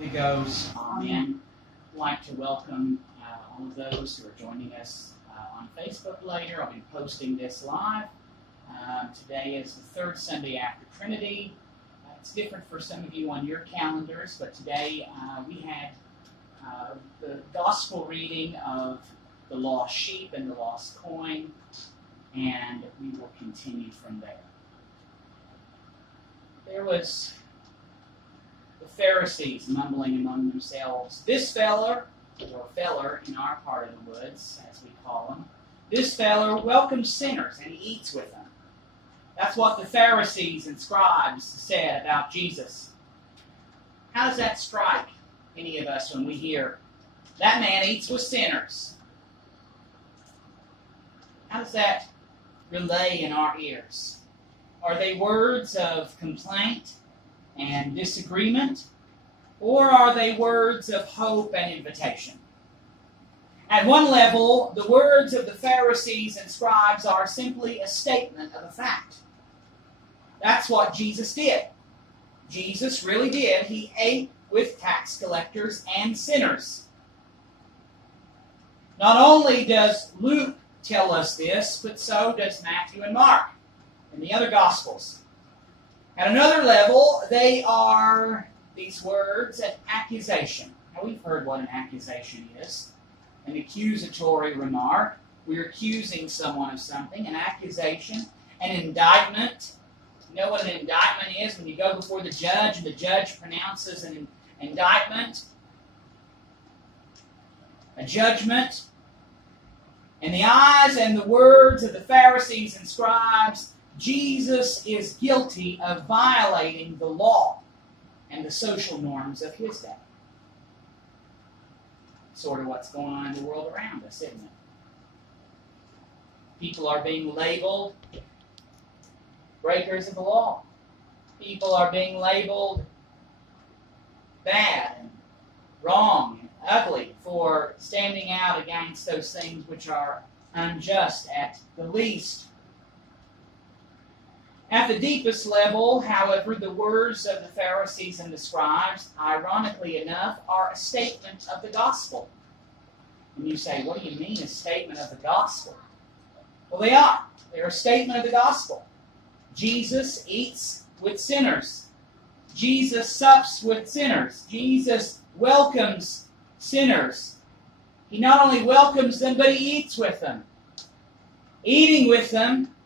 Holy Ghost, amen. I'd like to welcome all of those who are joining us on Facebook later. I'll be posting this live. Today is the third Sunday after Trinity. It's different for some of you on your calendars, but today we had the gospel reading of the lost sheep and the lost coin, and we will continue from there. There was the Pharisees mumbling among themselves, "This feller," or feller in our part of the woods, as we call him, "this feller welcomes sinners and he eats with them." That's what the Pharisees and scribes said about Jesus. How does that strike any of us when we hear, "That man eats with sinners"? How does that relay in our ears? Are they words of complaint and disagreement, or are they words of hope and invitation? At one level, the words of the Pharisees and scribes are simply a statement of a fact. That's what Jesus did. Jesus really did. He ate with tax collectors and sinners. Not only does Luke tell us this, but so does Matthew and Mark in the other Gospels. At another level, they are, these words, an accusation. Now, we've heard what an accusation is. An accusatory remark. We're accusing someone of something. An accusation. An indictment. You know what an indictment is? When you go before the judge and the judge pronounces an indictment. A judgment. In the eyes and the words of the Pharisees and scribes, Jesus is guilty of violating the law and the social norms of his day. Sort of what's going on in the world around us, isn't it? People are being labeled breakers of the law. People are being labeled bad and wrong and ugly for standing out against those things which are unjust at the least. At the deepest level, however, the words of the Pharisees and the scribes, ironically enough, are a statement of the gospel. And you say, what do you mean a statement of the gospel? Well, they are. They're a statement of the gospel. Jesus eats with sinners. Jesus sups with sinners. Jesus welcomes sinners. He not only welcomes them, but he eats with them. Eating with them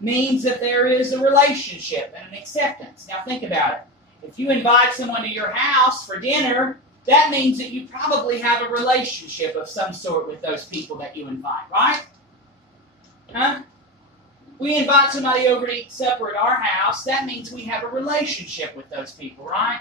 means that there is a relationship and an acceptance. Now think about it. If you invite someone to your house for dinner, that means that you probably have a relationship of some sort with those people that you invite, right? Huh? We invite somebody over to eat supper at our house, that means we have a relationship with those people, right?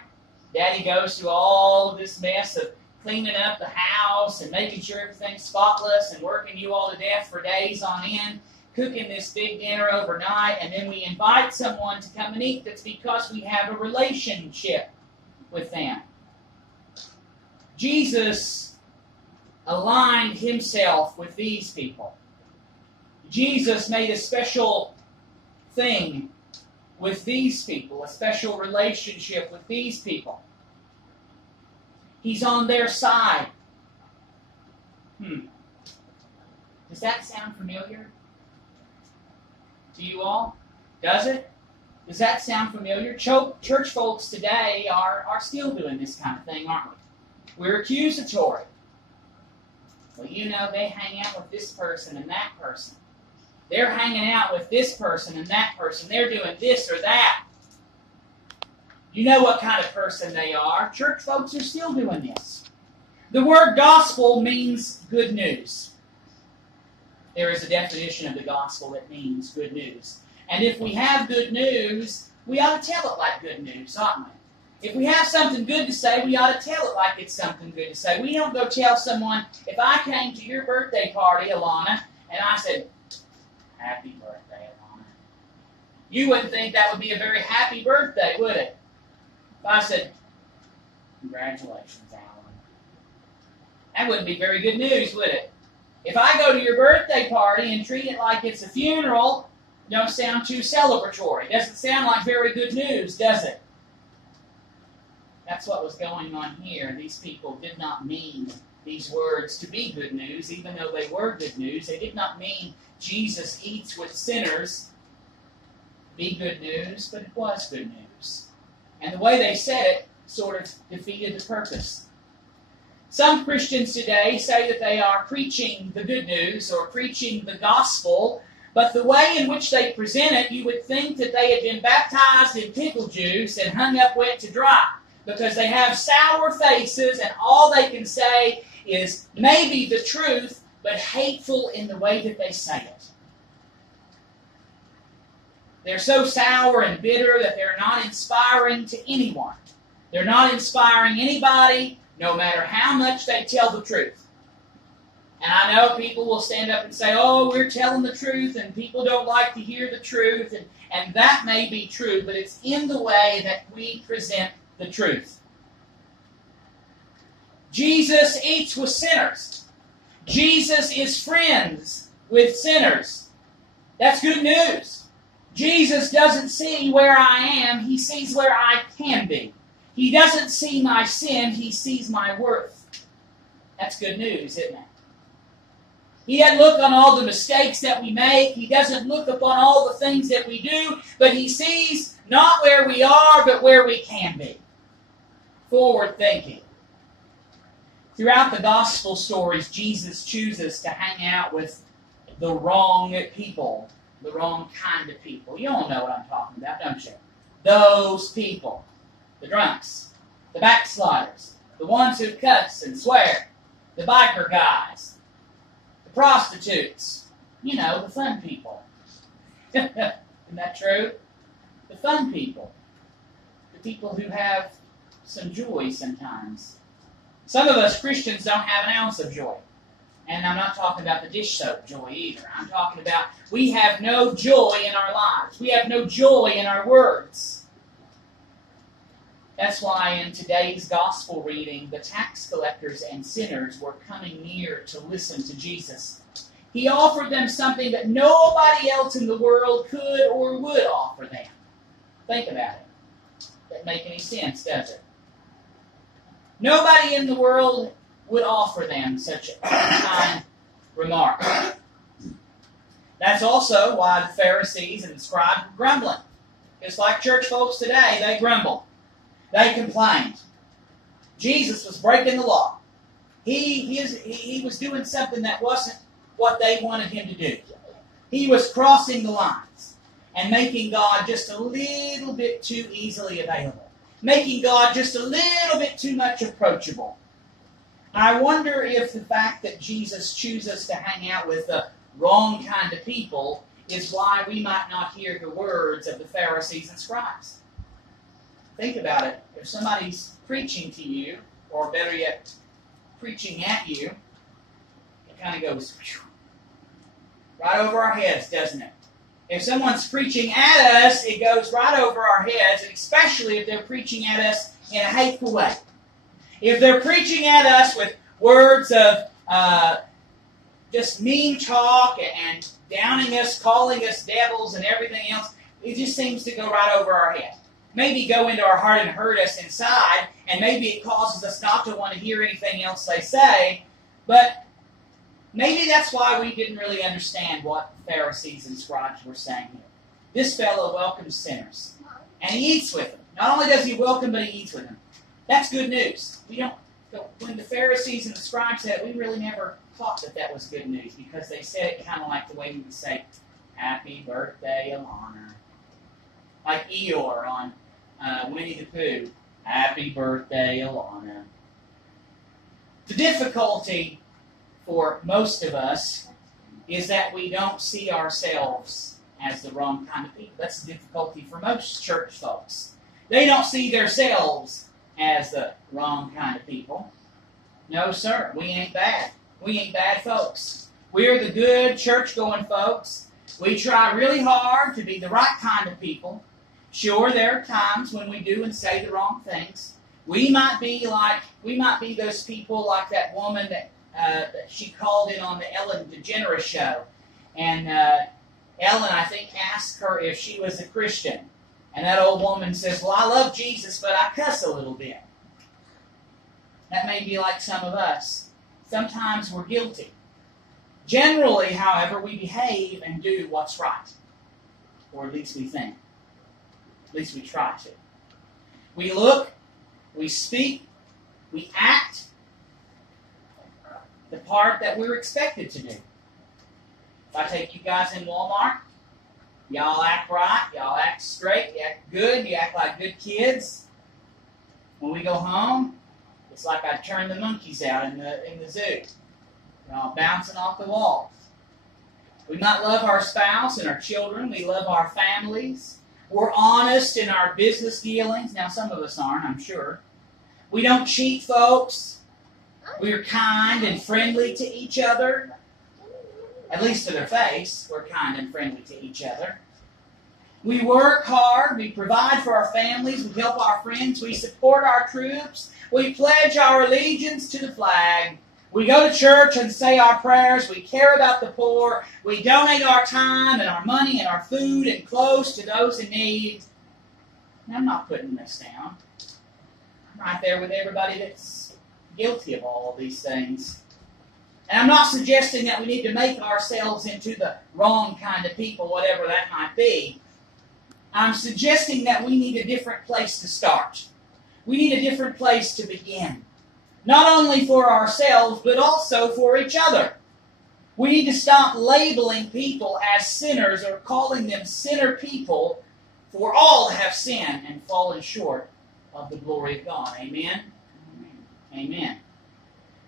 Daddy goes through all of this mess of cleaning up the house and making sure everything's spotless and working you all to death for days on end, cooking this big dinner overnight, and then we invite someone to come and eat. That's because we have a relationship with them. Jesus aligned himself with these people. Jesus made a special thing with these people, a special relationship with these people. He's on their side. Does that sound familiar to you all? Does it? Does that sound familiar? Church folks today are still doing this kind of thing, aren't we? We're accusatory. Well, you know, they hang out with this person and that person. They're hanging out with this person and that person. They're doing this or that. You know what kind of person they are. Church folks are still doing this. The word gospel means good news. There is a definition of the gospel that means good news. And if we have good news, we ought to tell it like good news, oughtn't we? If we have something good to say, we ought to tell it like it's something good to say. We don't go tell someone, if I came to your birthday party, Alana, and I said, "Happy birthday, Alana," you wouldn't think that would be a very happy birthday, would it? If I said, "Congratulations, Alan," that wouldn't be very good news, would it? If I go to your birthday party and treat it like it's a funeral, it don't sound too celebratory. It doesn't sound like very good news, does it? That's what was going on here. These people did not mean these words to be good news, even though they were good news. They did not mean Jesus eats with sinners be good news, but it was good news. And the way they said it sort of defeated the purpose. Some Christians today say that they are preaching the good news or preaching the gospel, but the way in which they present it, you would think that they had been baptized in pickle juice and hung up wet to dry, because they have sour faces and all they can say is maybe the truth, but hateful in the way that they say it. They're so sour and bitter that they're not inspiring to anyone. They're not inspiring anybody, no matter how much they tell the truth. And I know people will stand up and say, oh, we're telling the truth, and people don't like to hear the truth, and that may be true, but it's in the way that we present the truth. Jesus eats with sinners. Jesus is friends with sinners. That's good news. Jesus doesn't see where I am, He sees where I can be. He doesn't see my sin, He sees my worth. That's good news, isn't it? He doesn't look on all the mistakes that we make. He doesn't look upon all the things that we do, but He sees not where we are, but where we can be. Forward thinking. Throughout the gospel stories, Jesus chooses to hang out with the wrong people, the wrong kind of people. You all know what I'm talking about, don't you? Those people. The drunks, the backsliders, the ones who cuss and swear, the biker guys, the prostitutes, you know, the fun people. Isn't that true? The fun people. The people who have some joy sometimes. Some of us Christians don't have an ounce of joy. And I'm not talking about the dish soap joy either. I'm talking about we have no joy in our lives. We have no joy in our words. That's why in today's gospel reading, the tax collectors and sinners were coming near to listen to Jesus. He offered them something that nobody else in the world could or would offer them. Think about it. Doesn't make any sense, does it? Nobody in the world would offer them such a kind remark. That's also why the Pharisees and the scribes were grumbling. Just like church folks today, they grumble. They complained. Jesus was breaking the law. He was doing something that wasn't what they wanted Him to do. He was crossing the lines and making God just a little bit too easily available. Making God just a little bit too much approachable. I wonder if the fact that Jesus chooses to hang out with the wrong kind of people is why we might not hear the words of the Pharisees and scribes. Think about it. If somebody's preaching to you, or better yet, preaching at you, it kind of goes right over our heads, doesn't it? If someone's preaching at us, it goes right over our heads, and especially if they're preaching at us in a hateful way. If they're preaching at us with words of just mean talk and downing us, calling us devils and everything else, it just seems to go right over our head. Maybe go into our heart and hurt us inside, and maybe it causes us not to want to hear anything else they say, but maybe that's why we didn't really understand what the Pharisees and scribes were saying here. This fellow welcomes sinners, and He eats with them. Not only does He welcome, but He eats with them. That's good news. When the Pharisees and the scribes said it, we really never thought that was good news, because they said it kind of like the way we would say, "Happy birthday, Alana." Like Eeyore on Winnie the Pooh. Happy birthday, Alana. The difficulty for most of us is that we don't see ourselves as the wrong kind of people. That's the difficulty for most church folks. They don't see themselves as the wrong kind of people. No, sir, we ain't bad. We ain't bad folks. We're the good church-going folks. We try really hard to be the right kind of people. Sure, there are times when we do and say the wrong things. We might be those people like that woman that she called in on the Ellen DeGeneres show. And Ellen, I think, asked her if she was a Christian. And that old woman says, "Well, I love Jesus, but I cuss a little bit." That may be like some of us. Sometimes we're guilty. Generally, however, we behave and do what's right. Or at least we think. At least we try to. We look, we speak, we act the part that we're expected to do. If I take you guys in Walmart, y'all act right, y'all act straight, you act good, you act like good kids. When we go home, it's like I turn the monkeys out in the zoo. They're all bouncing off the walls. We might love our spouse and our children. We love our families. We're honest in our business dealings. Now, some of us aren't, I'm sure. We don't cheat folks. We're kind and friendly to each other. At least to their face, we're kind and friendly to each other. We work hard. We provide for our families. We help our friends. We support our troops. We pledge our allegiance to the flag. We go to church and say our prayers. We care about the poor. We donate our time and our money and our food and clothes to those in need. And I'm not putting this down. I'm right there with everybody that's guilty of all of these things. And I'm not suggesting that we need to make ourselves into the wrong kind of people, whatever that might be. I'm suggesting that we need a different place to start. We need a different place to begin. Not only for ourselves, but also for each other. We need to stop labeling people as sinners or calling them sinner people, for all have sinned and fallen short of the glory of God. Amen? Amen.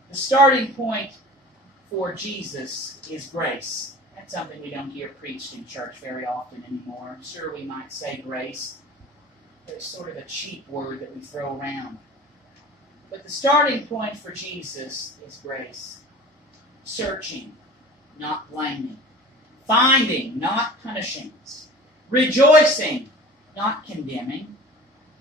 The starting point for Jesus is grace. That's something we don't hear preached in church very often anymore. I'm sure we might say grace, but it's sort of a cheap word that we throw around. But the starting point for Jesus is grace. Searching, not blaming. Finding, not punishing. Rejoicing, not condemning.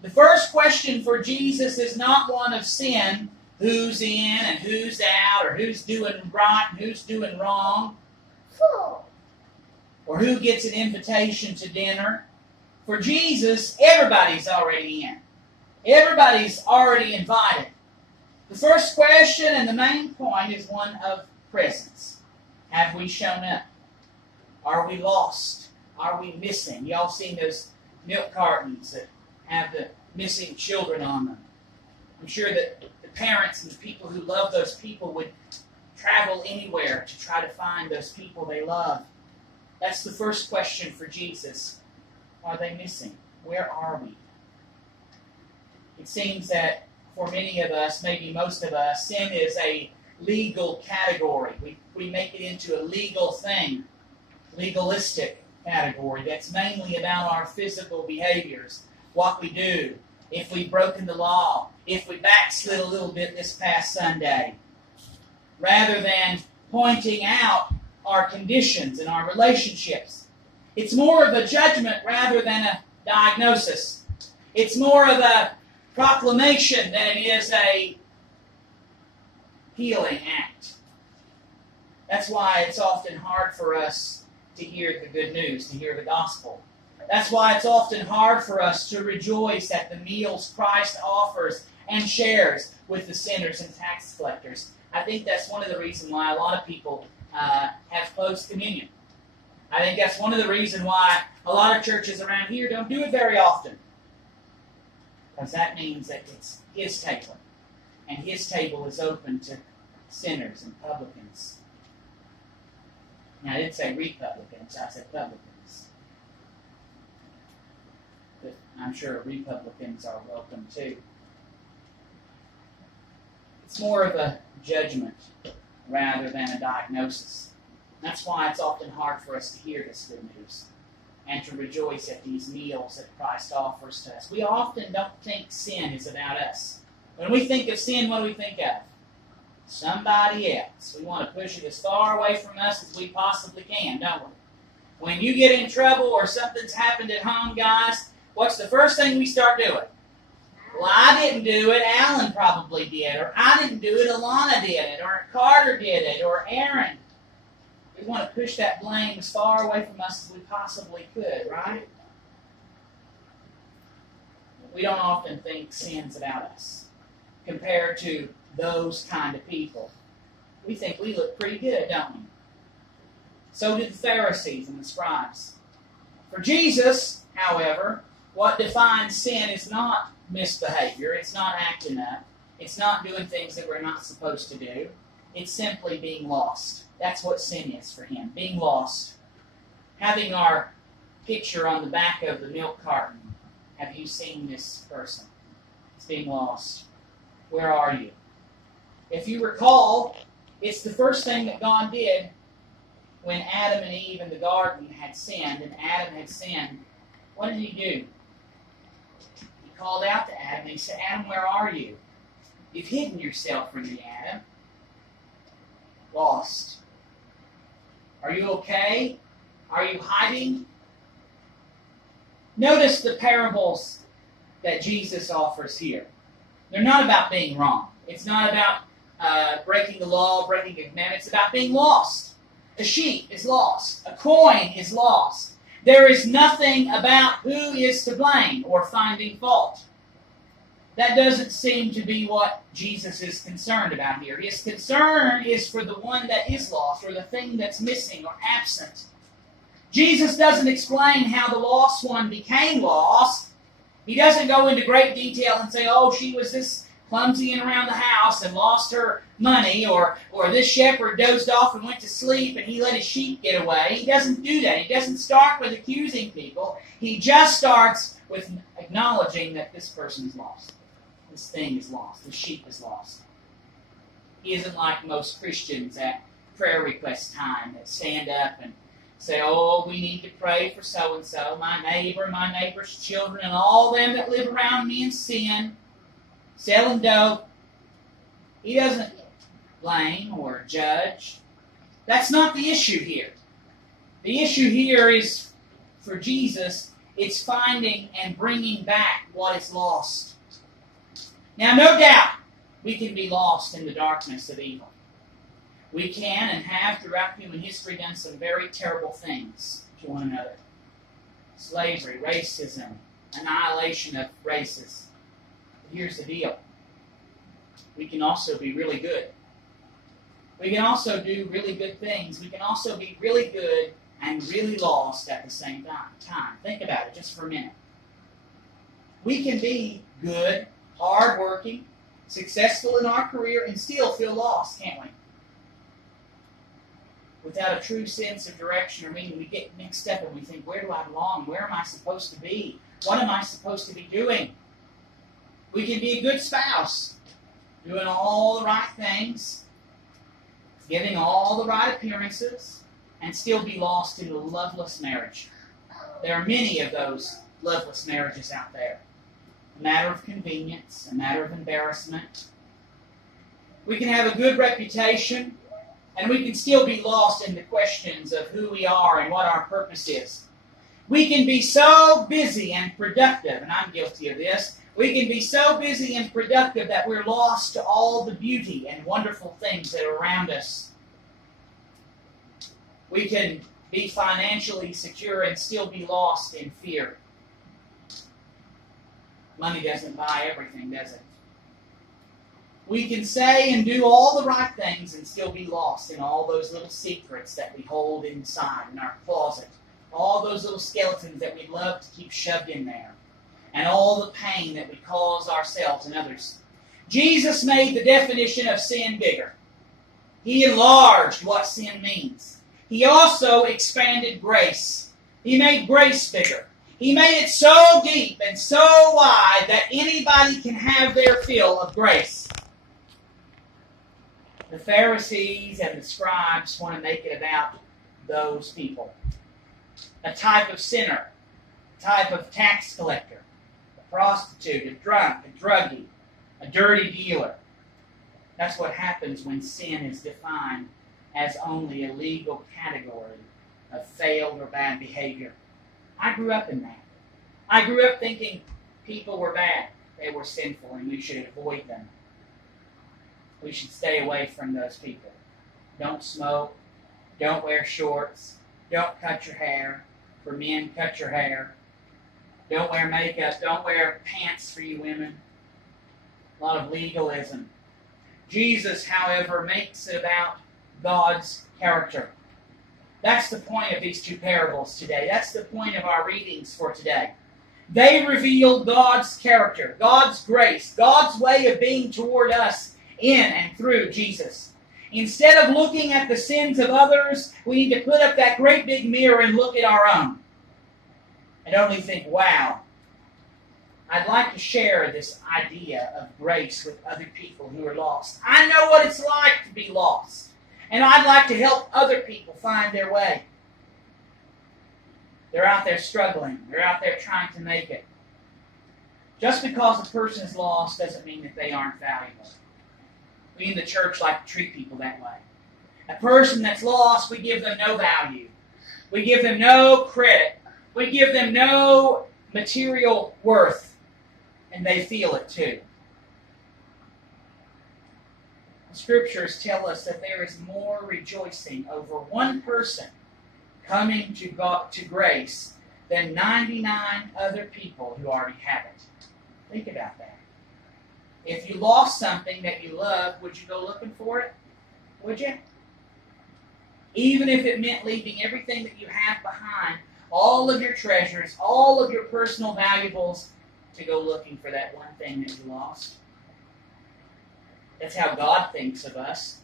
The first question for Jesus is not one of sin, who's in and who's out, or who's doing right and who's doing wrong, or who gets an invitation to dinner. For Jesus, everybody's already in. Everybody's already invited. The first question and the main point is one of presence. Have we shown up? Are we lost? Are we missing? Y'all seen those milk cartons that have the missing children on them? I'm sure that the parents and the people who love those people would travel anywhere to try to find those people they love. That's the first question for Jesus. Are they missing? Where are we? It seems that for many of us, maybe most of us, sin is a legal category. We make it into a legal thing, legalistic category that's mainly about our physical behaviors, what we do, if we've broken the law, if we backslid a little bit this past Sunday, rather than pointing out our conditions and our relationships. It's more of a judgment rather than a diagnosis. It's more of a proclamation than it is a healing act. That's why it's often hard for us to hear the good news, to hear the gospel. That's why it's often hard for us to rejoice at the meals Christ offers and shares with the sinners and tax collectors. I think that's one of the reasons why a lot of people have closed communion. I think that's one of the reasons why a lot of churches around here don't do it very often. Because that means that it's His table. And His table is open to sinners and publicans. Now, I didn't say Republicans, I said publicans. But I'm sure Republicans are welcome too. It's more of a judgment rather than a diagnosis. That's why it's often hard for us to hear this good news and to rejoice at these meals that Christ offers to us. We often don't think sin is about us. When we think of sin, what do we think of? Somebody else. We want to push it as far away from us as we possibly can, don't we? When you get in trouble or something's happened at home, guys, what's the first thing we start doing? Well, I didn't do it. Alan probably did. Or I didn't do it. Alana did it. Or Carter did it. Or Aaron. We want to push that blame as far away from us as we possibly could, right? We don't often think sin's about us compared to those kind of people. We think we look pretty good, don't we? So did the Pharisees and the scribes. For Jesus, however, what defines sin is not misbehavior. It's not acting up. It's not doing things that we're not supposed to do. It's simply being lost. That's what sin is for him, being lost. Having our picture on the back of the milk carton. Have you seen this person? It's being lost. Where are you? If you recall, it's the first thing that God did when Adam and Eve in the garden had sinned, and Adam had sinned. What did he do? He called out to Adam and he said, Adam, where are you? You've hidden yourself from me, Adam. Lost. Are you okay? Are you hiding? Notice the parables that Jesus offers here. They're not about being wrong. It's not about breaking the law, breaking a commandment. It's about being lost. A sheep is lost. A coin is lost. There is nothing about who is to blame or finding fault. That doesn't seem to be what Jesus is concerned about here. His concern is for the one that is lost, or the thing that's missing or absent. Jesus doesn't explain how the lost one became lost. He doesn't go into great detail and say, oh, she was this clumsy and around the house and lost her money, or this shepherd dozed off and went to sleep and he let his sheep get away. He doesn't do that. He doesn't start with accusing people. He just starts with acknowledging that this person is lost. This thing is lost. The sheep is lost. He isn't like most Christians at prayer request time that stand up and say, oh, we need to pray for so-and-so, my neighbor, my neighbor's children, and all them that live around me in sin, selling dope. He doesn't blame or judge. That's not the issue here. The issue here is, for Jesus, it's finding and bringing back what is lost. Now, no doubt, we can be lost in the darkness of evil. We can and have throughout human history done some very terrible things to one another. Slavery, racism, annihilation of races. But here's the deal. We can also be really good. We can also do really good things. We can also be really good and really lost at the same time. Think about it just for a minute. We can be good, hard-working, successful in our career, and still feel lost, can't we? Without a true sense of direction or meaning, we get mixed up and we think, where do I belong? Where am I supposed to be? What am I supposed to be doing? We can be a good spouse, doing all the right things, giving all the right appearances, and still be lost in a loveless marriage. There are many of those loveless marriages out there. A matter of convenience, a matter of embarrassment. We can have a good reputation, and we can still be lost in the questions of who we are and what our purpose is. We can be so busy and productive, and I'm guilty of this. We can be so busy and productive that we're lost to all the beauty and wonderful things that are around us. We can be financially secure and still be lost in fear. Money doesn't buy everything, does it? We can say and do all the right things and still be lost in all those little secrets that we hold inside in our closet. All those little skeletons that we love to keep shoved in there. And all the pain that we cause ourselves and others. Jesus made the definition of sin bigger. He enlarged what sin means. He also expanded grace. He made grace bigger. He made it so deep and so wide that anybody can have their fill of grace. The Pharisees and the scribes want to make it about those people. A type of sinner, a type of tax collector, a prostitute, a drunk, a druggie, a dirty dealer. That's what happens when sin is defined as only a legal category of failed or bad behavior. I grew up in that. I grew up thinking people were bad. They were sinful and we should avoid them. We should stay away from those people. Don't smoke. Don't wear shorts. Don't cut your hair. For men, cut your hair. Don't wear makeup. Don't wear pants for you women. A lot of legalism. Jesus, however, makes it about God's character. That's the point of these two parables today. That's the point of our readings for today. They reveal God's character, God's grace, God's way of being toward us in and through Jesus. Instead of looking at the sins of others, we need to put up that great big mirror and look at our own. And only think, wow, I'd like to share this idea of grace with other people who are lost. I know what it's like to be lost. And I'd like to help other people find their way. They're out there struggling. They're out there trying to make it. Just because a person is lost doesn't mean that they aren't valuable. We in the church like to treat people that way. A person that's lost, we give them no value. We give them no credit. We give them no material worth. And they feel it too. The Scriptures tell us that there is more rejoicing over one person coming to God, to grace, than 99 other people who already have it. Think about that. If you lost something that you loved, would you go looking for it? Would you? Even if it meant leaving everything that you have behind, all of your treasures, all of your personal valuables, to go looking for that one thing that you lost. That's how God thinks of us.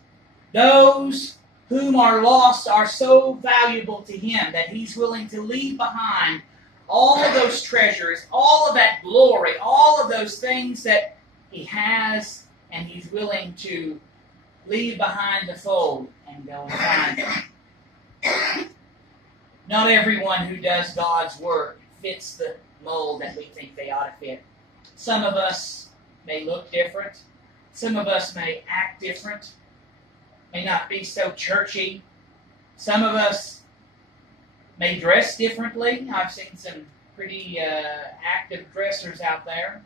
Those whom are lost are so valuable to Him that He's willing to leave behind all of those treasures, all of that glory, all of those things that He has, and He's willing to leave behind the fold and go and find them. Not everyone who does God's work fits the mold that we think they ought to fit. Some of us may look different. Some of us may act different. May not be so churchy. Some of us may dress differently. I've seen some pretty active dressers out there.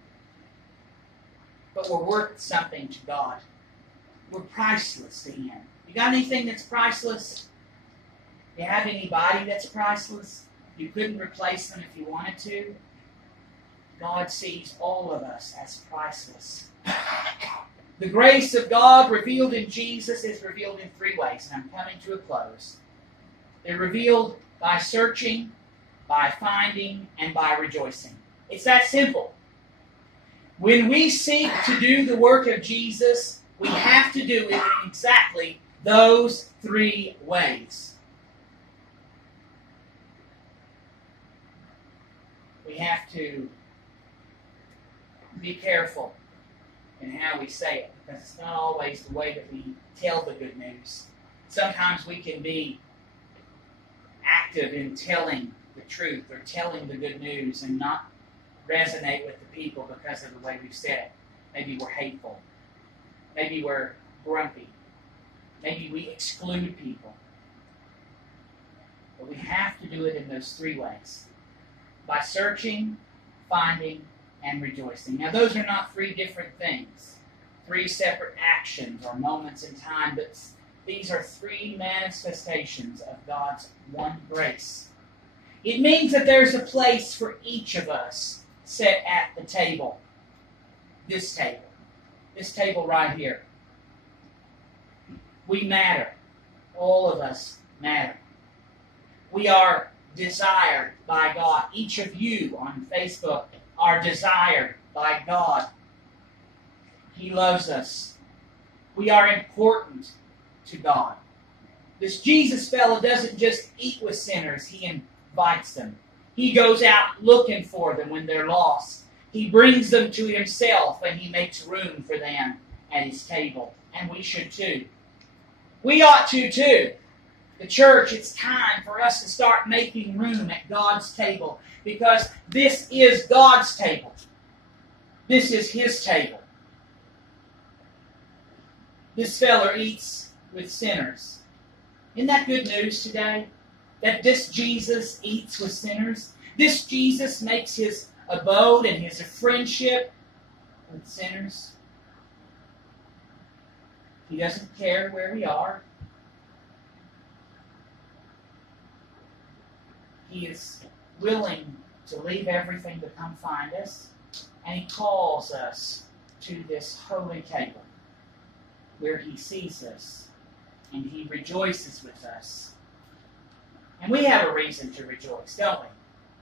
But we're worth something to God. We're priceless to Him. You got anything that's priceless? You have anybody that's priceless? You couldn't replace them if you wanted to. God sees all of us as priceless. The grace of God revealed in Jesus is revealed in three ways, and I'm coming to a close. They're revealed by searching, by finding, and by rejoicing. It's that simple. When we seek to do the work of Jesus, we have to do it in exactly those three ways. We have to be careful in how we say it, because it's not always the way that we tell the good news. Sometimes we can be active in telling the truth or telling the good news and not resonate with the people because of the way we've said it. Maybe we're hateful. Maybe we're grumpy. Maybe we exclude people. But we have to do it in those three ways. By searching, finding, and rejoicing. Now those are not three different things. Three separate actions or moments in time, but these are three manifestations of God's one grace. It means that there's a place for each of us set at the table. This table right here. We matter. All of us matter. We are desired by God. Each of you on Facebook are desired by God. He loves us. We are important to God. This Jesus fellow doesn't just eat with sinners. He invites them. He goes out looking for them when they're lost. He brings them to Himself, and He makes room for them at His table. And we should too. We ought to too. The church, it's time for us to start making room at God's table, because this is God's table. This is His table. This feller eats with sinners. Isn't that good news today? That this Jesus eats with sinners? This Jesus makes His abode and His friendship with sinners? He doesn't care where we are. He is willing to leave everything to come find us. And He calls us to this holy table. where He sees us and He rejoices with us. And we have a reason to rejoice, don't we?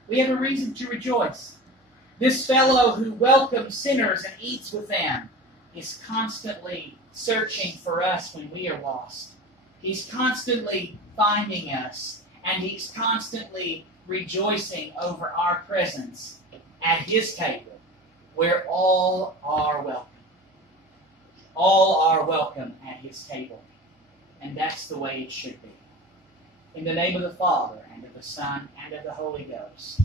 We have a reason to rejoice. This fellow who welcomes sinners and eats with them is constantly searching for us when we are lost. He's constantly finding us, and He's constantly rejoicing over our presence at His table, where all are welcome. All are welcome at His table. And that's the way it should be. In the name of the Father, and of the Son, and of the Holy Ghost.